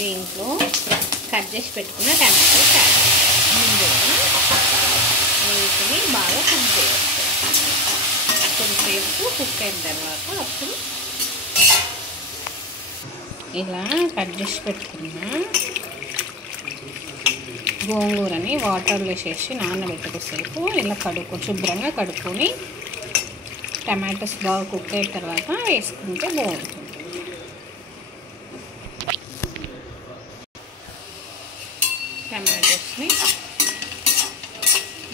దీంట్లో కట్ చేసి పెట్టుకున్న టమాటోస్ యాడ్ వీటిని బాగా కుక్ చేయాలి. కొద్దిసేపు కుక్ అయిన తర్వాత అప్పుడు ఇలా కట్ చేసి పెట్టుకున్న గోంగూరని వాటర్లో వేసేసి నానబెట్టుకోసేపు ఇలా శుభ్రంగా కడుక్కొని టమాటోస్ బాగా కుక్ అయిన తర్వాత వేసుకుంటే బాగుంటుంది. టమాటోస్ని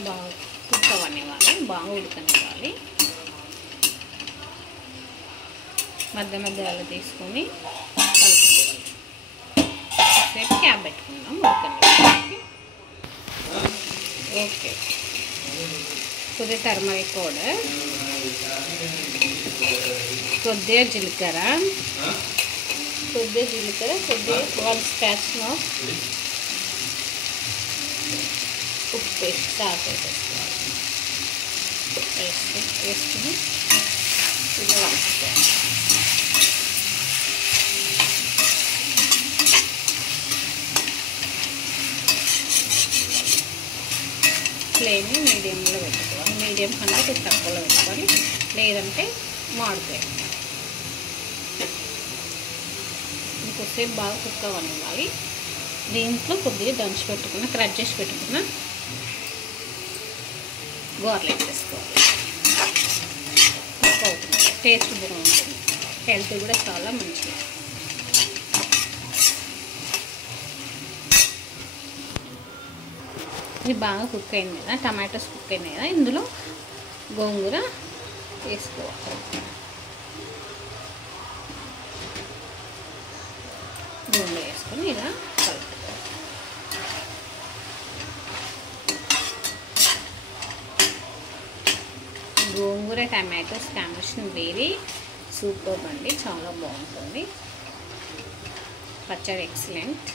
బాగా కుక్ అవ్వనివ్వాలి, బాగా ఉడకనివ్వాలి. మధ్య మధ్యలో తీసుకొని కలుపుకోవాలి. సేపు క్యాప్ పెట్టుకుందాం ఉడకనివ్వాలి. ఓకే, కొద్దిగా టర్మరిక్ పౌడర్, కొద్దిగా జీలకర్ర, కొద్దిగా 1 స్పాచ్ ఆఫ్ ఉప్పు వేసి సాల్ట్ వేసేసుకోవాలి. వేసుకుని ఇలా కలుపుకోవాలి. ఫ్లేమ్ని మీడియంలో పెట్టుకోవాలి. మీడియం కన్నా కొంచెం తక్కువలో పెట్టుకోవాలి, లేదంటే మాడిపోయి. ఇంకొద్దిసేపు బాగా కుక్ అవ్వనివ్వాలి. దీంట్లో కొద్దిగా క్రష్ చేసి పెట్టుకున్న గార్లిక్ వేసుకోవాలి. కుక్ అవుతుంది, టేస్ట్ బాగుంటుంది, హెల్త్ కూడా చాలా మంచిది. ఇది బాగా కుక్ అయింది కదా, టమాటోస్ కుక్ అయినాయి కదా, ఇందులో గోంగూర వేసుకోవాలి. గోంగూర వేసుకొని ఇలా కలుపుకోవాలి. గోంగూర టమాటోస్ కాంబినేషన్ వెరీ సూపర్ అండి, చాలా బాగుంటుంది. పచ్చడి ఎక్సలెంట్.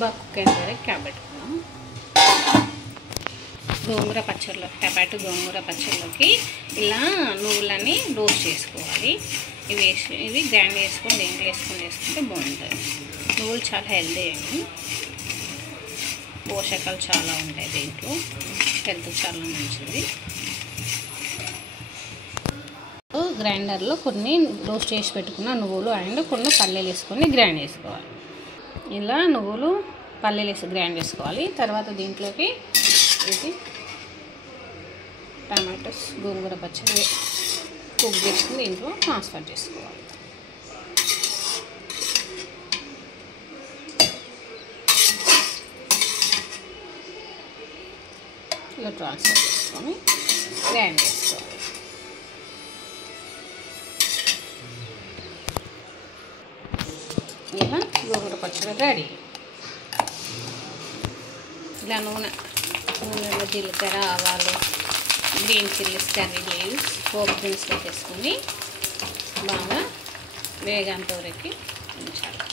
బాగా కుక్ అయిన వరకు క్యాప్ పెట్టుకున్నాం. గోంగూర పచ్చడిలో గోంగూర పచ్చడిలోకి ఇలా నువ్వులని రోస్ట్ చేసుకోవాలి. ఇవి గ్రైండ్ చేసుకొని దేంట్లో వేసుకుంటే బాగుంటుంది. నువ్వులు చాలా హెల్తీ అండి, పోషకాలు చాలా ఉంటాయి దీంట్లో, హెల్త్ చాలా మంచిది. గ్రైండర్లో కొన్ని రోస్ట్ చేసి పెట్టుకున్న నువ్వులు అండ్ కొన్ని పల్లీలు వేసుకొని గ్రైండ్ చేసుకోవాలి. ఇలా నువ్వులు పల్లీలు వేసి గ్రైండ్ చేసుకోవాలి. తర్వాత దీంట్లోకి ఇది టమాటోస్ గోంగూర పచ్చడి కుక్ చేసుకుని దీంట్లో ట్రాన్స్ఫర్ చేసుకోవాలి. ఇలా ట్రాన్స్ఫర్ చేసుకొని గ్రైండ్ చేసుకోవాలి. ఇలా గోంగూర పచ్చడి రెడీ. ఇలా నూనెలో జీలకర్ర, ఆవాలు, గ్రీన్ చిల్లీస్, కర్రీ లీవ్స్, పోపు దినుసులు వేసుకొని బాగా వేగంత వరకు ఉంచాలి.